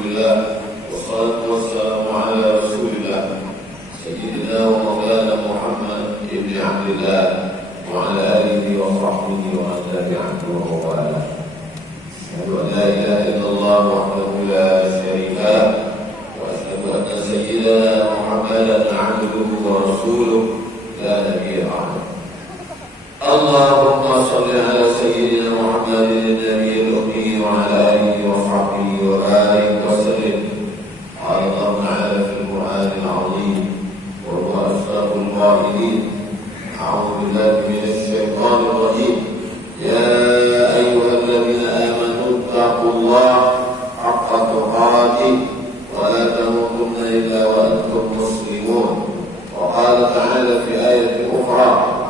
Alhamdulillah, wassalatu wassalamu ala Rasulillah Sayyidina wa maulana Muhammad ibn Abdillah wa ala alihi wa sahbihi wa man tabi'ahu wa wala. Asyhadu an la ilaha illallah wahdahu la syarika lah wa asyhadu anna sayyidina Muhammadan 'abduhu wa rasuluh la nabiyya ba'dahu. Allahumma shalli ala sayyidina Muhammadin nabiyil ummi wa ala alihi wa sahbihi wa barik wa sallim. Qala Allah ta'ala fil Qur'anil 'azim wa huwa asdaqul qa'ilin. A'udzu billahi minasy syaithanir rajim. Ya ayyuhalladzina amanu taqullaha haqqa tuqatih wa la tamutunna illa wa antum muslimun. Wa qala ta'ala fi ayatin ukhra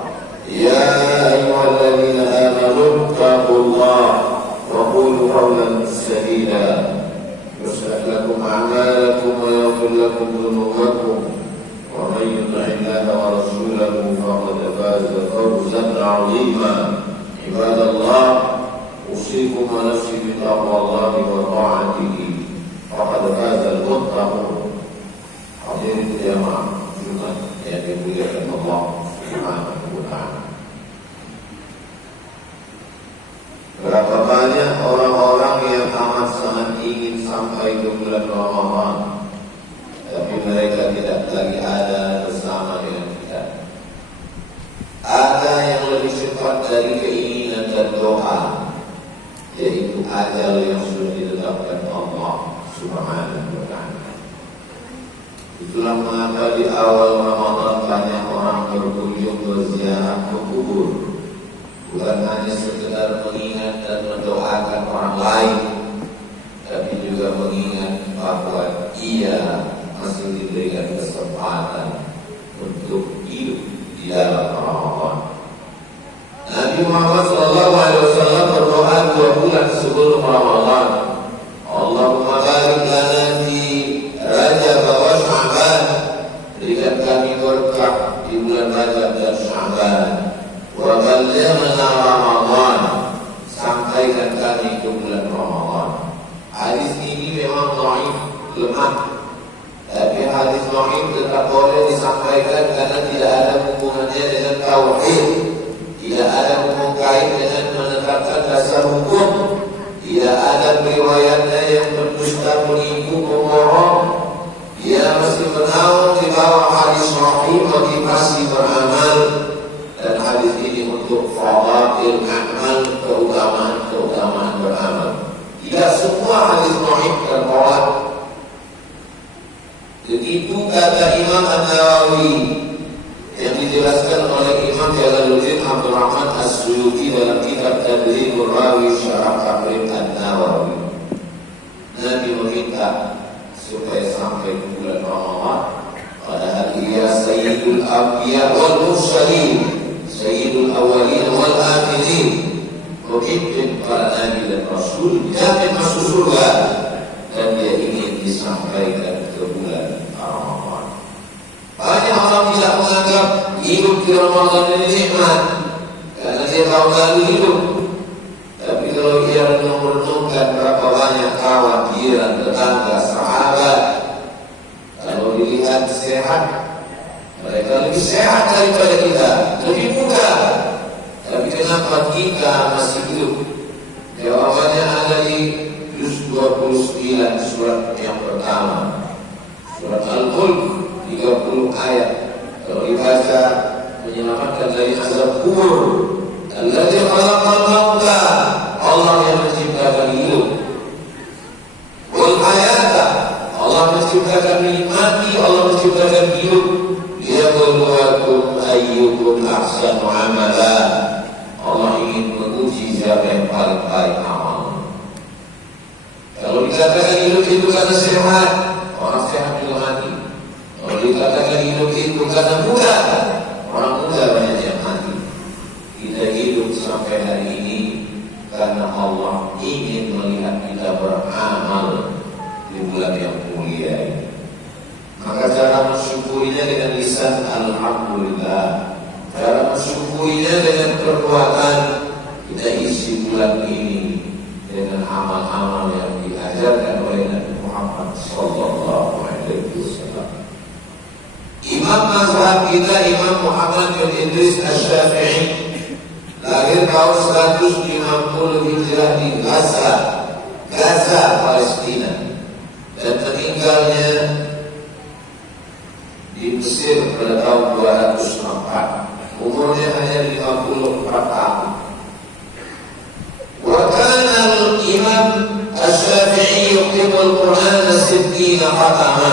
يا أيها الذين آمنوا اتقوا الله وقولوا قولا سديدا يصلح لكم أعمالكم ويغفر لكم ذنوبكم ومن يطع الله ورسوله فقد فاز فوزا عظيما. عباد الله، أوصيكم ونفسي بتقوى الله وطاعته فقد فاز المتقون. Hadirin jamaah Jumat yang dimuliakan Allah Subhanahu wa ta'ala. Berapa banyak orang-orang yang amat sangat ingin sampai ke bulan Ramadan, tapi mereka tidak lagi ada bersama dengan kita. Ada yang lebih cepat dari keinginan dan doa, yaitu ajal yang sudah ditetapkan Allah Subhanahu wa ta'ala. Itulah mengapa di awal Ramadan banyak orang berkunjung berziarah ke kubur, bukan hanya sekedar mengingat dan mendoakan orang lain, tapi juga mengingat bahwa ia masih diberikan kesempatan untuk hidup di dalam Ramadan. Nabi Muhammad SAW berdoa 2 bulan sebelum Ramadan, Allahumma barik lana fi Rajab wa Sya'ban, berikan kami berkah di bulan Rajab dan Sya'ban. Wa ballighna Ramadan, sampaikan kami ke bulan Ramadan. Hadis ini memang dhaif, lemah, tapi hadis dhaif tetap boleh disampaikan karena tidak ada hubungannya dengan tauhid, tidak ada hubungan kait dengan menetapkan dasar hukum, tidak ada riwayatnya yang berdusta menipu pembohong. Dia mesti menaung di bawah hadis sahih motivasi beramal, dan hadis ini untuk fadail amal, keutamaan beramal. Tidak semua hadis sahih tertolak. Begitu kata Imam An-Nawawi yang dijelaskan oleh Imam Jalaluddin Abdul Rahman As-Suyuti dalam kitab Tadribur Rawi Syarah Taqrib An-Nawawi. Nabi meminta supaya sampai bulan Ramadan, padahal ia Sayyidul Anbiya wal Mursalin, Sayyidul Awwalin wal Akhirin, pemimpin para nabi dan rasul, jamin masuk surga, dan dia ingin disampaikan ke bulan Ramadan. Banyak orang tidak menganggap hidup di Ramadan ini nikmat karena dia tahun lalu hidup. Tapi kalau ia merenungkan berapa banyak kawan, jiran, tetangga, sahabat, kalau dilihat sehat, mereka lebih sehat daripada kita, lebih muda. Tapi kenapa kita masih hidup? Jawabannya ada di juz 29 surat yang pertama, surat Al-Mulk, 30 ayat. Kalau dibaca, menyelamatkan dari azab kubur. Alladzi khalaqal mauta, Allah yang menciptakan hidup. Wal hayata, Allah menciptakan mati, Allah menciptakan hidup. Liyabluwakum ayyukum ahsanu amala. Allah ingin menguji siapa yang paling baik amal. Kalau dikatakan hidup itu karena sehat, orang sehat juga mati. Kalau dikatakan hidup itu karena muda, orang muda banyak yang mati. Kita hidup sampai hari ini karena Allah ingin melihat kita beramal di bulan yang mulia ini. Maka cara mensyukurinya dengan lisan alhamdulillah, cara mensyukurinya dengan perbuatan kita isi bulan ini dengan amal-amal yang diajarkan oleh Nabi Muhammad Muhammad sallallahu alaihi wasallam. Imam mazhab kita Imam Muhammad bin Idris Asy-Syafi'i, lahir tahun 150 Hijrah di Gaza, Palestina, dan meninggalnya di Mesir pada tahun 204. Umurnya hanya 54 tahun. Wa kana al-Imam Asy-Syafi'i yuqim al-Qur'an 60 khatama.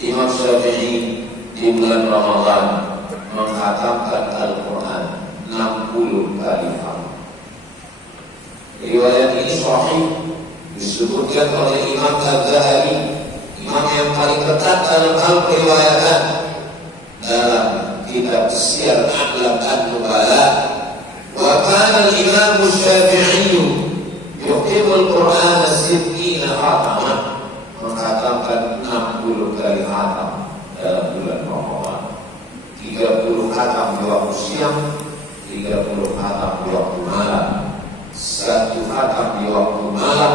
Imam Syafi'i di bulan Ramadan menghatamkan Al-Quran 60 kali. Riwayat ini sahih, disebutkan oleh Imam Al-Zahabi, imam yang paling ketat dalam hal periwayatan, dalam kitab Syiar A'lam An-Nubala. Wa kana al-Imam Asy-Syafi'i yuqimu al-Qur'an 60 khatama, menghatamkan 60 kali khatam dalam bulan Ramadan. 30 khatam di waktu siang, 30 khatam di waktu malam, 1 khatam di waktu malam,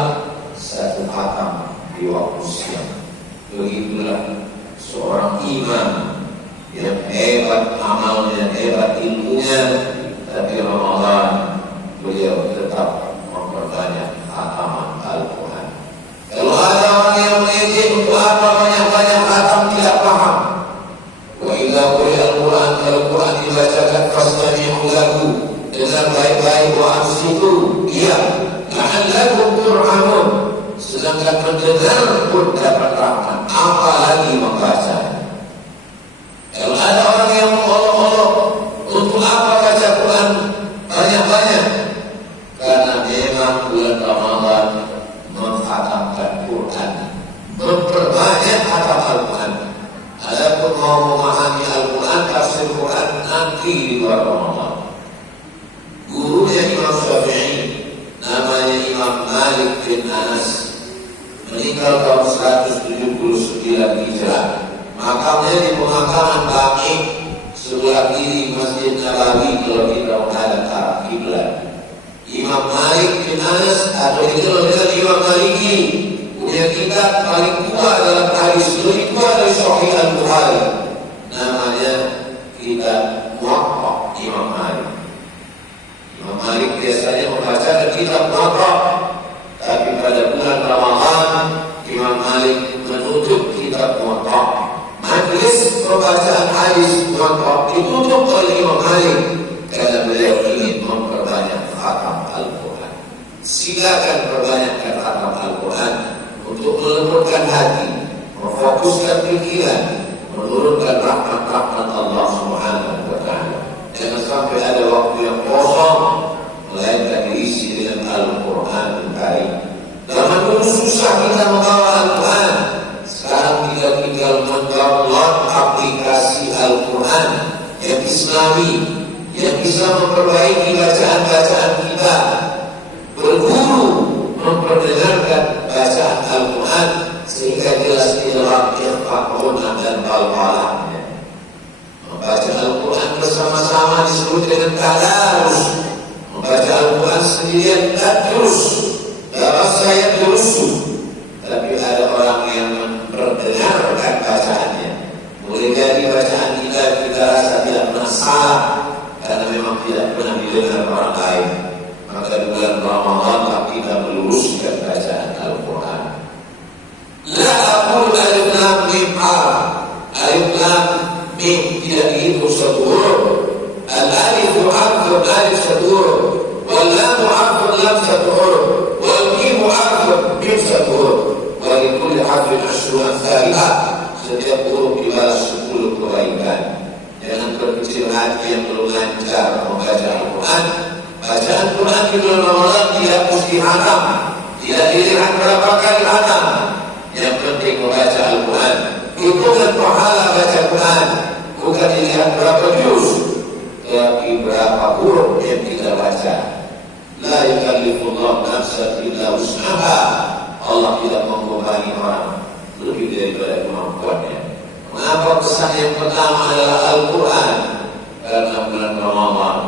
1 khatam di waktu siang. Begitulah seorang imam yang hebat amalnya, hebat ilmunya, tapi Ramadan beliau tetap memperbanyak khataman Al-Quran. Kalau ada orang yang mengejek untuk apa banyak-banyak khatam, tidak paham. Wa idza quri'a al-Quran, kalau Quran dibacakan fastami'u lahu, dengar baik-baik, wa ansitu, iya, la'allakum turhamun. Sedangkan mendengar pun dapat rahmat, apalagi membaca. Kalau ada orang yang mengolok-olok, untuk apa baca Quran banyak-banyak? Karena memang bulan Ramadan menghatamkan Quran, memperbanyak khatam Al-Quran. Adapun mau memahami Al-Quran, tafsir Quran nanti di luar Ramadan. Gurunya Imam Syafi'i namanya Imam Malik bin Anas, meninggal tahun 179 Hijrah. Makamnya di pemakaman Baqi, sebelah kiri Masjid Nabawi kalau kita menghadap arah kiblat. Imam Malik bin Anas, atau dikenal dengan Imam Maliki, punya kitab paling tua dalam hadis, lebih tua dari Sahih Al-Bukhari, namanya kitab Muwatta Imam Malik. Imam Malik biasanya membaca kitab Muwatta, tapi pada bulan Ramadan Imam Malik menutup kitab Muwatta. Majlis pembacaan hadis Muwatta ditutup oleh Imam Malik karena beliau ingin memperbanyak khatam Al-Quran. Silakan perbanyakkan khatam Al-Quran untuk melembutkan hati, memfokuskan pikiran, menurunkan rahmat-rahmat Allah Subhanahu wa Ta'ala. Jangan sampai ada waktu yang kosong melainkan diisi dengan Al-Quran Karim. Zaman dulu susah kita membawa Al-Quran. Sekarang kita tinggal mendownload aplikasi Al-Quran yang Islami, yang bisa memperbaiki bacaan-bacaan kita, berguru memperdengarkan bacaan Al-Quran sehingga jelas di dalam Al-Quran dan Al-Qalamnya. Membaca Al-Quran bersama-sama disebut dengan tadarus. Membaca Al-Quran sendirian tadrus, dalam saya durusu. Tapi ada orang yang memperdengarkan bacaannya. Boleh jadi bacaan kita rasa tidak masalah karena memang tidak pernah didengar orang lain. Maka di bulan Ramadan kita meluruskan bacaan Al-Quran. La aqul alif lam mim harf. Alif lam mim tidak dihitung satu huruf. Al-alif harfun, alif satu huruf. Wal lam harfun, lam satu huruf. Wal mim harfun, mim satu huruf. Wa li kulli harfin asyru amsalha. Setiap huruf dibalas 10 kebaikan. Jangan berkecil hati yang belum lancar membaca Al-Quran. Bacaan Quran di bulan Ramadan tidak mesti hatam, tidak dilihat berapa kali hatam. Yang penting membaca Al-Quran. Hitungan pahala baca Quran bukan dilihat berapa juz, tapi berapa huruf yang kita baca. La yukallifullahu nafsan illa wus'aha. Allah tidak membebani orang lebih daripada kemampuannya. Mengapa pesan yang pertama adalah Al-Quran? Karena bulan Ramadan,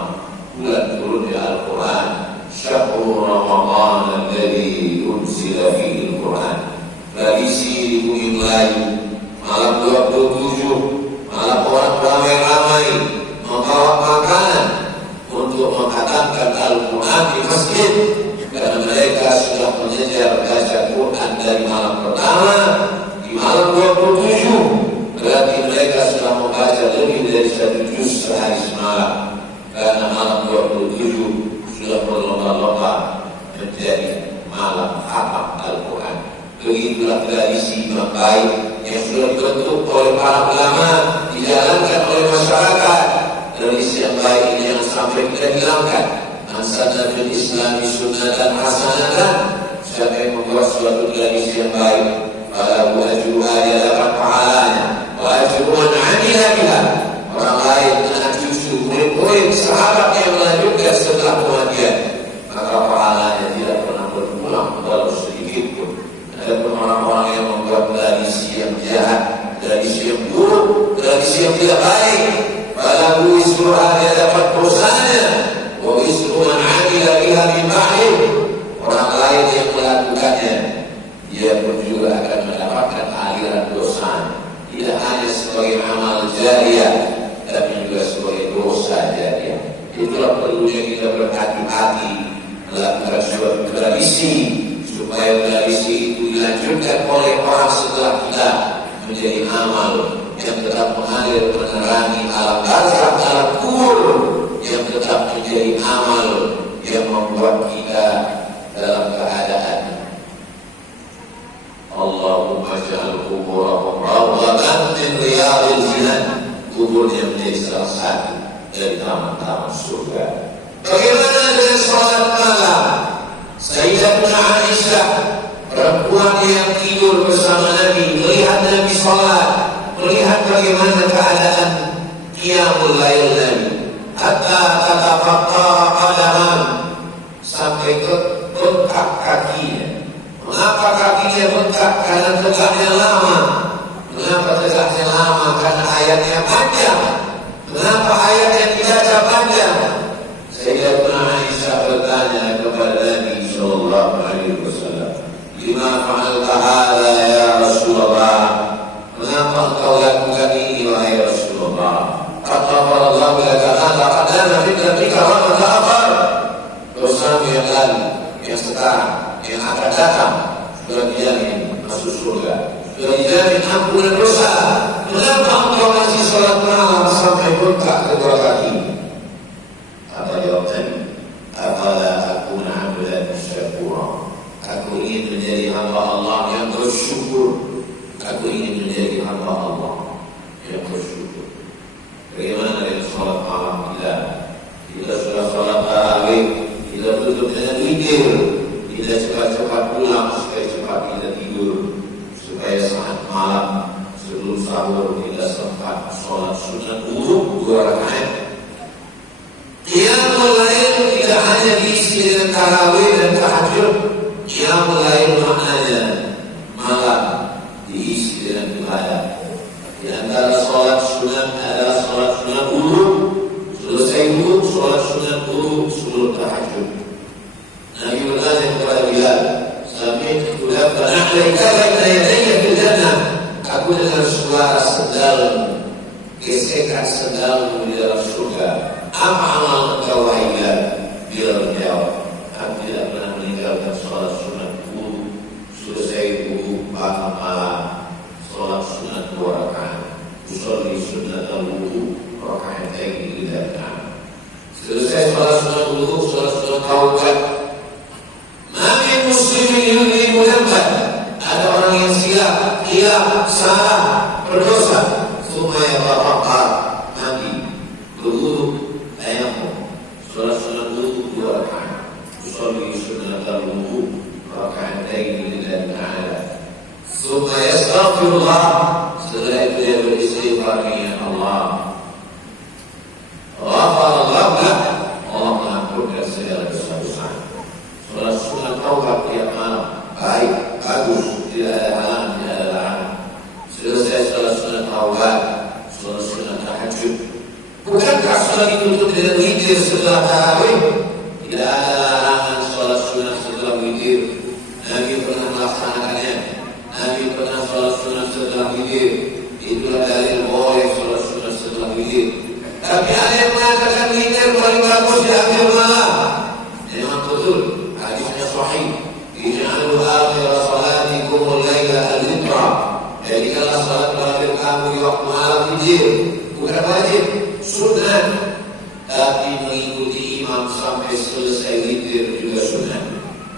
bulan turunnya Al-Quran. Syahrul Ramadan alladzi unzila fihi Al-Quran. Bagi di bumi Melayu. Malam 27, malam orang ramai-ramai membawa makanan untuk menghatamkan Al-Quran di masjid, karena mereka sudah mengejar baca Quran dari malam pertama. Di malam 27 berarti mereka sudah membaca lebih dari 1 juz sehari semalam, karena malam 27 sudah berlomba-lomba menjadi malam khatam Al-Quran. Begitulah tradisi yang baik yang sudah dibentuk oleh para ulama, dijalankan oleh masyarakat. Tradisi yang baik ini yang sampai kita hilangkan. Man sanna fil Islami sunnatan hasanatan, siapa yang membuat suatu tradisi yang baik, falahu ajruha, dia dapat pahalanya, wa ajru man 'amila biha, orang lain anak cucu murid-murid sahabat yang melanjutkan setelah kematian, maka pahalanya tidak pernah berpulang walau sedikit pun. Adapun orang-orang yang membuat tradisi yang jahat, tradisi yang buruk, tradisi yang tidak baik, falahu isruha, dia dapat dosanya, wa isru man 'amila biha min ba'dih, orang lain yang melakukannya dia pun juga akan mendapatkan aliran dosanya, tidak hanya sebagai amal jariyah tapi juga sebagai dosa jariyah. Itulah perlunya kita berhati-hati melakukan suatu tradisi, supaya tradisi itu dilanjutkan oleh orang setelah kita menjadi amal yang tetap mengalir menerangi alam barzakh, alam kubur, yang tetap menjadi amal yang membuat kita dalam keadaan Allahumma ja'al kuburahum rawdatan min riyadil jinan, kuburnya menjadi salah satu dari taman-taman surga. Bagaimana dengan salat malam? Sayyidatuna Aisyah, perempuan yang tidur bersama Nabi, melihat Nabi salat, melihat bagaimana keadaan qiyamul lail Nabi, hatta tatafaqqara qadamah, sampai bengkak kakinya. Mengapa kakinya bengkak? Karena tegaknya lama. Mengapa tegaknya lama? Karena ayatnya panjang. Mengapa ayat yang dibaca panjang? Sayyidatuna Aisyah bertanya kepada Nabi sallallahu alaihi wasallam, "Lima fa'alta hadza ya Rasulullah?" Mengapa engkau lakukan ini wahai Rasulullah? Kata Allah, "Laka hadza qadana fi dhanbika wa ma ta'akhkhar." Dosamu yang lalu, yang sekarang, yang akan datang, sudah dijamin masuk surga, sudah dijamin ampunan dosa. Mengapa engkau masih sholat malam sampai bengkak kedua kaki? Apa jawab Nabi? Afala akuna 'abdan syakura. Aku ingin menjadi hamba Allah yang bersyukur. Aku ingin menjadi hamba Allah yang bersyukur. Bagaimana dengan sholat malam kita? Kita sudah sholat tarawih, kita tutup dengan witir, kita cepat-cepat pulang supaya cepat kita tidur, supaya saat malam sebelum sahur kita sempat sholat sunat wudu 2 rakaat. Qiyamul lail tidak hanya diisi dengan tarawih dan tahajud. Qiyamul lail maknanya malam diisi dengan ibadah. Di antara sholat sunat adalah sholat sunat wudu. Selesai wudu, sholat sunat wudu sebelum tahajud. Nabi bertanya kepada Bilal, "Sami'tu laka na'laika baina yadayya fil jannah." Aku dengar suara sendalmu, gesekan sendalmu di dalam surga. Apa amal engkau wahai Bilal? Bilal menjawab, "Aku tidak pernah meninggalkan sholat sunat wudu. Selesai wudu malam, sholat sunat 2 rakaat. Usolli sunat al-wudu raka'ataini lillahi ta'ala." Selesai sholat sunat wudu, sholat sunat taubat. Mamin muslimin yudhibu dhanban, ada orang yang silap, salah, berdosa, summa yatafaqqar, mandi, berwudu, tayammum, sholat sunat wudu 2 rakaat. Usolli sunat al-wudu raka'ataini lillahi ta'ala. Summa yastaghfirullah, setelah itu dia beristighfar, ya Allah, ghafarallahu lak, Allah mengampunkan segala dosa-dosa. Sholat sunat taubat tiap malam, baik, bagus, tidak ada halangan, tidak ada larangan. Selesai sholat sunat taubat, sholat sunat tahajud. Bukankah sholat ditutup dengan witir setelah tarawih? Tidak ada larangan sholat sunat setelah witir. Nabi pernah melaksanakannya. Nabi pernah sholat zikir. Itulah dalil boleh sholat sunat setelah zikir. Tapi ada yang mengatakan zikir paling bagus di akhir malam. Memang betul, hadisnya sahih. Ij'alu akhir salatikum al-laila al-zikra. Jadikanlah salat terakhir kamu di waktu malam zikir. Bukan wajib, sunat. Tapi mengikuti imam sampai selesai zikir juga sunat.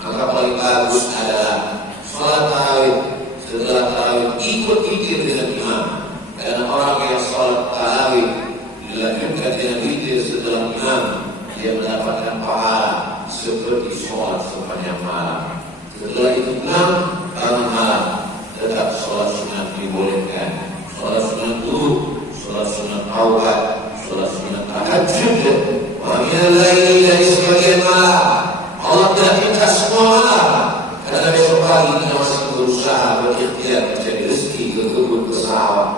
Maka paling bagus adalah salat tarawih. Setelah tarawih ikut zikir dengan imam. Karena orang yang salat tarawih dilanjutkan dengan zikir setelah imam, dia mendapatkan pahala seperti salat sepanjang malam. Setelah itu pulang bangun malam, tetap salat sunat dibolehkan. Salat sunat dulu, salat sunat taubat, salat sunat tahajud. Wa minal laili dari sebagian malam. Allah tidak minta semua malam. Karena besok pagi kita masih berusaha berikhtiar mencari rezeki ke kebun, ke sawah,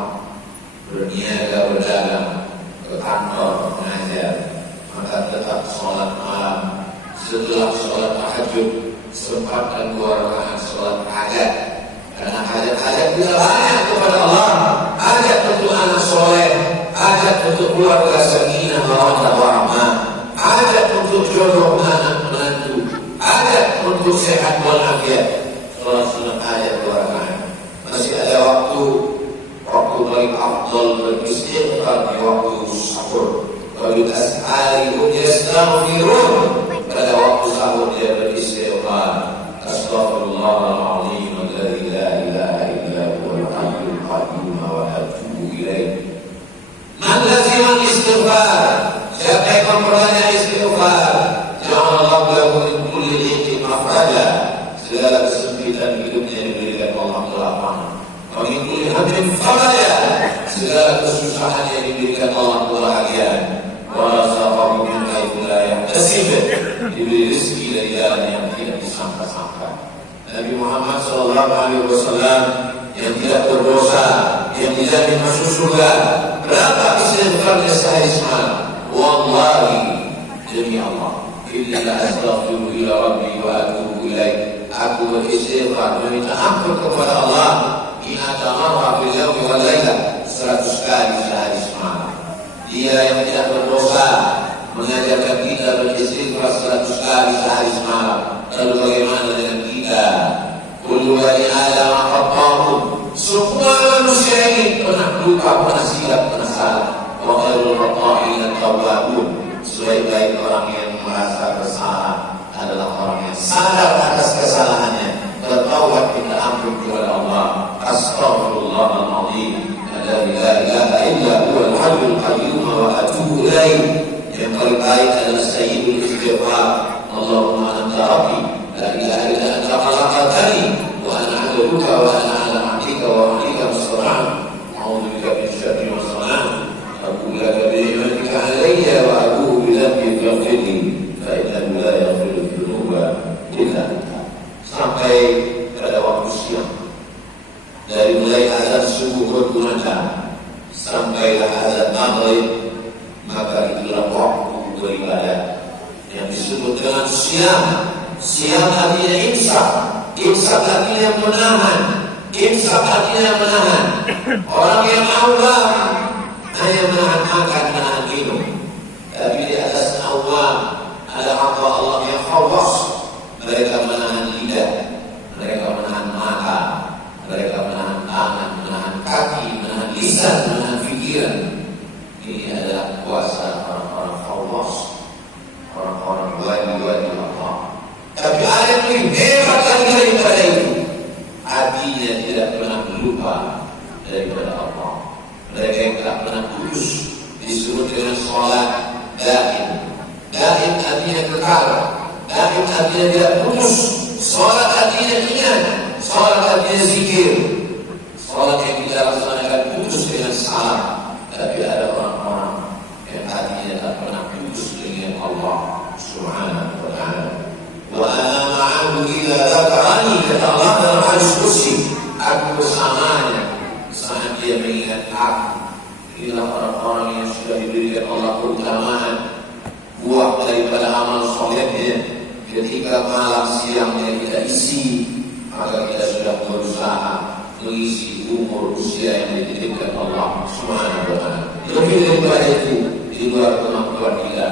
berniaga, berdagang, ke kantor, mengajar. Maka tetap sholat malam. Setelah sholat tahajud, sempatkan 2 rakaat sholat hajat. Karena hajat-hajat kita banyak kepada Allah. Hajat untuk anak soleh, hajat untuk keluarga sakinah mawaddah warahmah, hajat untuk jodoh anak menantu, hajat untuk sehat walafiat. Sholat sunat hajat 2 rakaat. Masih ada waktu paling afdal beristighfar di waktu sahur. Kalau tas'ali yastaghfirun, pada waktu sahur dia beristighfar. Astaghfirullahaladzim alladzi la ilaha illa huwal hayyul qayyum wa atubu ilaih. Man lazima istighfar, siapa yang memperbanyak istighfar, ja'alallahu lahu min kulli dhiqin makhraja. Segala kesempitan hidupnya diberikan Allah kelapangan. Wa min kulli hammin faraja, segala kesusahan yang diberikan Allah kebahagiaan. Wa razaqahu min haitsu la yahtasib, diberi rezeki dari jalan yang tidak disangka-sangka. Nabi Muhammad SAW yang tidak berdosa, yang dijamin masuk surga, berapa istighfarnya sehari semalam? Wallahi, demi Allah, illa astaghfiru ila rabbi wa atubu ilaih. Aku beristighfar meminta ampun kepada Allah mi'ata marrah fil yawmi wal laila, 100 kali sehari semalam. Dia yang tidak berdosa mengajarkan kita beristighfar 100 kali sehari semalam. Lalu bagaimana dengan kita? Kullu bani Adam khata'un, semua manusia ini pernah lupa, pernah silap, pernah salah. Wa khairul khata'in at-tawwabun, sebaik-baik orang yang merasa bersalah adalah orang yang sadar atas kesalahannya, bertaubat minta ampun kepada Allah. Astaghfirullahaladzim alladzi la ilaha illa huwal hayyul qayyum wa atubu ilaih. Yang paling baik adalah sayyidul istighfar. Allahumma anta rabbi la ilaha illa anta khalaqtani wa ana 'abduka wa ana 'ala 'ahdika wa wa'dika musta'an. A'udzu bika min syarri ma sana'tu. Aqulu laka bi ni'matika 'alayya wa aqulu bi dhanbi faghfirli fa innahu la yaghfiru dhunuba illa anta. Sampai pada waktu siang, dari mulai azan subuh berkumandang sampailah azan maghrib, maka itulah waktu beribadah yang disebut dengan siam. Siam artinya imsak. Imsak artinya menahan. Imsak artinya menahan. Orang yang awam hanya menahan makan, menahan minum. Tapi di atas awam ada hamba Allah yang khawas. Mereka menahan lidah, mereka menahan mata, mereka menahan tangan, menahan kaki, menahan lisan, menahan pikiran. Ini adalah kuasa orang-orang khawas, orang-orang wali-wali Allah. Tapi ada yang lebih hebat lagi daripada itu. Hatinya tidak pernah lupa daripada Allah. Mereka yang tak pernah putus disebut dengan sholat daim. Daim artinya kekal. Daim artinya tidak putus. Sholat artinya ingat. Sholat artinya zikir. Sholat yang kita laksanakan putus dengan salam. Tapi ada orang-orang yang hatinya tak pernah putus dengan Allah Subhanahu wa ta'ala. Wa ana ma'ahu idza dzakarani, kata Allah dalam hadis qudsi, aku bersamanya saat dia mengingat aku. Inilah orang-orang yang sudah diberikan Allah keutamaan buah daripada amal solehnya. Ketika malam siangnya kita isi, maka kita sudah berusaha mengisi umur usia yang dititipkan Allah Subhanahu wa Ta'ala. Lebih daripada itu, di luar kemampuan kita.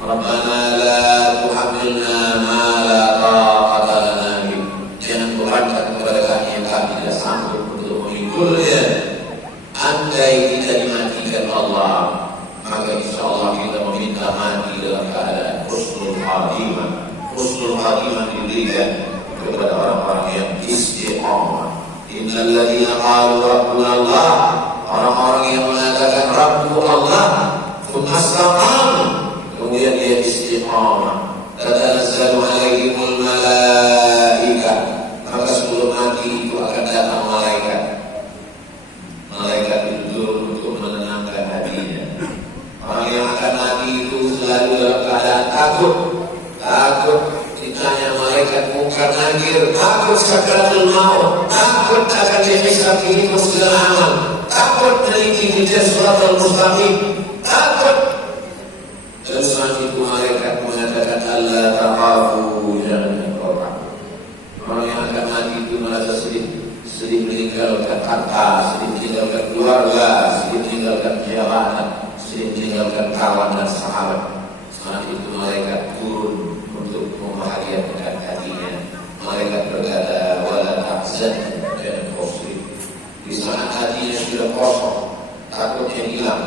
Rabbana la tuhamilna ma la taqata lana bih. Jangan bebankan kepada kami yang kami tidak sanggup untuk memikulnya. Andai kita dimatikan Allah, maka insya Allah kita meminta mati dalam keadaan husnul khatimah. Husnul khatimah diberikan kepada orang-orang yang istiqamah. Innal ladzina qalu rabbuna Allah, orang-orang yang mengatakan Rabbu Allah, tsumma istaqamu, kemudian dia istiqamah. Tatanazzalu alaihimul malaikah, maka sebelum mati itu akan datang malaikat. Malaikat itu turun untuk menenangkan hatinya. Orang yang akan mati itu selalu dalam keadaan takut. Ditanya malaikat mungkar nakir, takut sakaratul maut, takut akan dihisab ini segala amal, takut meneliti hidayah siratal mustaqim, takut. Dan saat itu malaikat mengatakan Allah takhafu, jangan takut. Orang yang akan mati itu merasa sedih meninggalkan harta, sedih meninggalkan keluarga, sedih meninggalkan jabatan, sedih meninggalkan kawan dan sahabat. Saat itu malaikat turun untuk membahagiakan hatinya. Malaikat berkata, wala tahzan, jangan kosong. Di saat hatinya sudah kosong, takutnya hilang,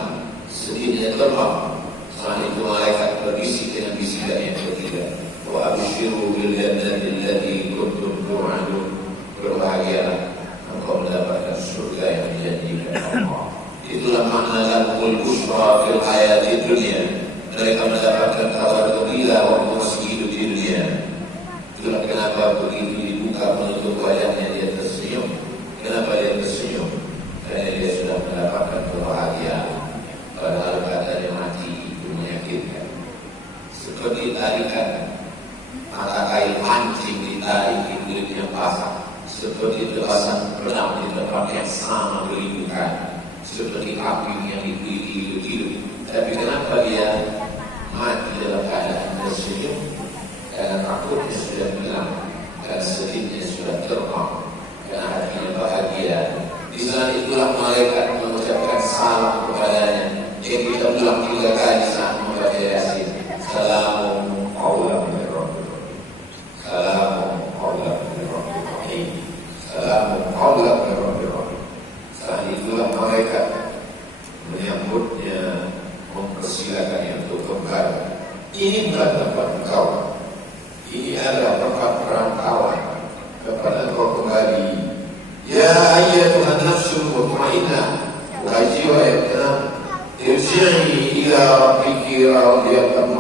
sedihnya terbang. Saat itu malaikat berbisik dengan bisikan yang ketiga, wa abshiru bil jannati allati kuntum tu'adun. Berbahagialah, engkau mendapatkan surga yang dijanjikan Allah. Itulah makna lahumul busyra fil hayati dunia. Mereka mendapatkan kabar gembira waktu masih hidup di dunia. Itulah kenapa begitu dibuka menutup wajahnya dia tersenyum. Kenapa dia tersenyum? Karena dia sudah mendapatkan kebahagiaan. Padahal katanya mati itu menyakitkan. Seperti tarikan mata kail pancing ditarik di kulit yang basah. Seperti lepasan pedang di tempat yang sama beribu kali. Seperti api yang dihidup-hidup. Tapi kenapa dia mati dalam keadaan tersenyum? Karena takutnya sudah hilang, karena sedihnya sudah terbang, karena hatinya bahagia. Di saat itulah malaikat mengucapkan salam kepadanya. Yang kita ulang 3 kali saat membaca Yasin. Salamun qawlan min rabbir rahim. Salamun qawlan min rabbir rahim. Salamun qawlan min rabbir rahim. Saat itulah malaikat menyambutnya, mempersilakannya untuk kembali. Ini bukan tempat engkau. Ini adalah tempat perantauan. Kepada engkau kembali. Ya ayyatuhan nafsul mutmainnah, wahai jiwa yang tenang, irji'i ila rabbiki radiyatan